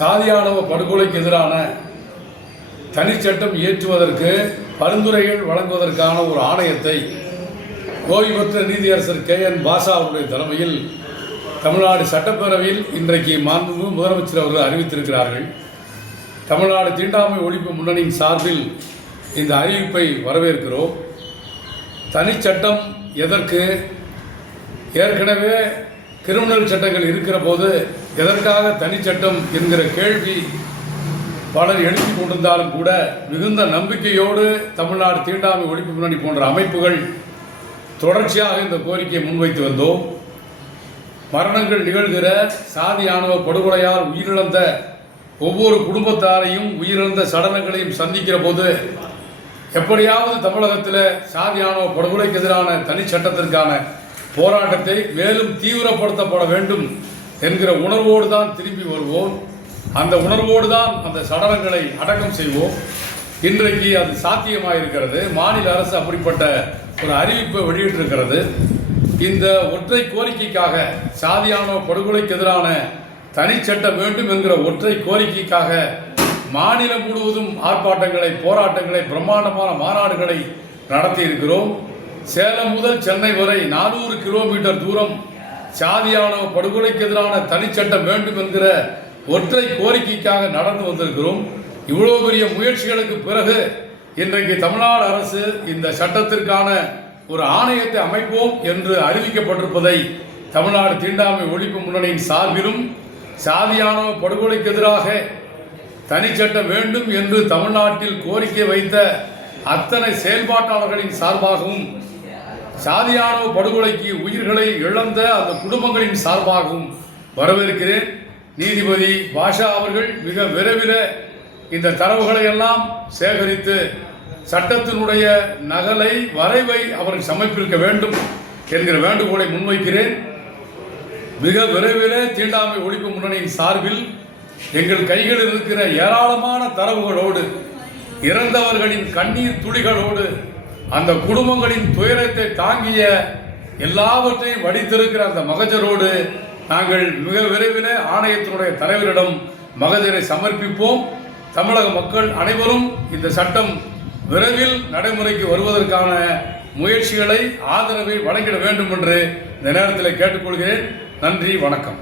சாதியாணவ படுகொலைக்கு எதிரான தனிச்சட்டம் இயற்றுவதற்கு பரிந்துரைகள் வழங்குவதற்கான ஒரு ஆணையத்தை ஓய்வு பெற்ற நீதியரசர் KN பாஷா அவருடைய தலைமையில் தமிழ்நாடு சட்டப்பேரவையில் இன்றைக்கு மாண்புமிகு முதலமைச்சர் அவர்கள் அறிவித்திருக்கிறார்கள். தமிழ்நாடு தீண்டாமை ஒழிப்பு முன்னணியின் சார்பில் இந்த அறிவிப்பை வரவேற்கிறோம். தனிச்சட்டம் எதற்கு? ஏற்கனவே கிரிமினல் சட்டங்கள் இருக்கிற போது எதற்காக தனிச்சட்டம் என்கிற கேள்வி பலர் எழுதி கொண்டிருந்தாலும் கூட மிகுந்த நம்பிக்கையோடு தமிழ்நாடு தீண்டாமை ஒழிப்பு முன்னணி போன்ற அமைப்புகள் தொடர்ச்சியாக இந்த கோரிக்கையை முன்வைத்து வந்தோம். மரணங்கள் நிகழ்கிற சாதி ஆணவ படுகொலையால் உயிரிழந்த ஒவ்வொரு குடும்பத்தாரையும் உயிரிழந்த சடலங்களையும் சந்திக்கிற போது எப்படியாவது தமிழகத்தில் சாதி ஆணவ படுகொலைக்கு எதிரான தனிச்சட்டத்திற்கான போராட்டத்தை மேலும் தீவிரப்படுத்தப்பட வேண்டும் என்கிற உணர்வோடு தான் திரும்பி வருவோம். அந்த உணர்வோடு தான் அந்த சடலங்களை அடக்கம் செய்வோம். இன்றைக்கு அது சாத்தியமாயிருக்கிறது. மாநில அரசு அப்படிப்பட்ட ஒரு அறிவிப்பை வெளியிட்டிருக்கிறது. இந்த ஒற்றை கோரிக்கைக்காக, சாதியாணவ படுகொலைக்கு எதிரான தனிச்சட்டம் வேண்டும் என்கிற ஒற்றை கோரிக்கைக்காக மாநிலம் முழுவதும் ஆர்ப்பாட்டங்களை, போராட்டங்களை, பிரம்மாண்டமான மாநாடுகளை நடத்தி இருக்கிறோம். சேலம் முதல் சென்னை வரை 400 கிலோமீட்டர் தூரம் சாதியாணவ படுகொலைக்கு எதிரான தனிச்சட்டம் வேண்டும் என்கிற ஒற்றை கோரிக்கைக்காக நடந்து வந்திருக்கிறோம். இவ்வளவு பெரிய முயற்சிகளுக்கு பிறகு இன்றைக்கு தமிழ்நாடு அரசு இந்த சட்டத்திற்கான ஒரு ஆணையத்தை அமைப்போம் என்று அறிவிக்கப்பட்டிருப்பதை தமிழ்நாடு தீண்டாமை ஒழிப்பு முன்னணியின் சார்பிலும், சாதியாணவ படுகொலைக்கு எதிராக தனிச்சட்டம் வேண்டும் என்று தமிழ்நாட்டில் கோரிக்கை வைத்த அத்தனை செயல்பாட்டாளர்களின் சார்பாகவும், சாதியாணவ படுகொலைக்கு உயிர்களை இழந்த அந்த குடும்பங்களின் சார்பாகவும் வரவேற்கிறேன். நீதிபதி பாஷா அவர்கள் மிக விரைவில் இந்த தரவுகளை எல்லாம் சேகரித்து சட்டத்தினுடைய நகலை, வரைவை அவர்கள் சமர்ப்பிக்க வேண்டும் என்கிற வேண்டுகோளை முன்வைக்கிறேன். மிக விரைவில் தீண்டாமை ஒழிப்பு முன்னணியின் சார்பில் எங்கள் கைகளில் இருக்கிற ஏராளமான தரவுகளோடு, இறந்தவர்களின் கண்ணீர் துளிகளோடு, அந்த குடும்பங்களின் துயரத்தை தாங்கிய எல்லாவற்றையும் வடித்திருக்கிற அந்த மகஜரோடு நாங்கள் மிக விரைவில் ஆணையத்தினுடைய தலைவரிடம் மகஜரை சமர்ப்பிப்போம். தமிழக மக்கள் அனைவரும் இந்த சட்டம் விரைவில் நடைமுறைக்கு வருவதற்கான முயற்சிகளை, ஆதரவை வழங்கிட வேண்டும் என்று இந்த நேரத்தில் கேட்டுக்கொள்கிறேன். நன்றி, வணக்கம்.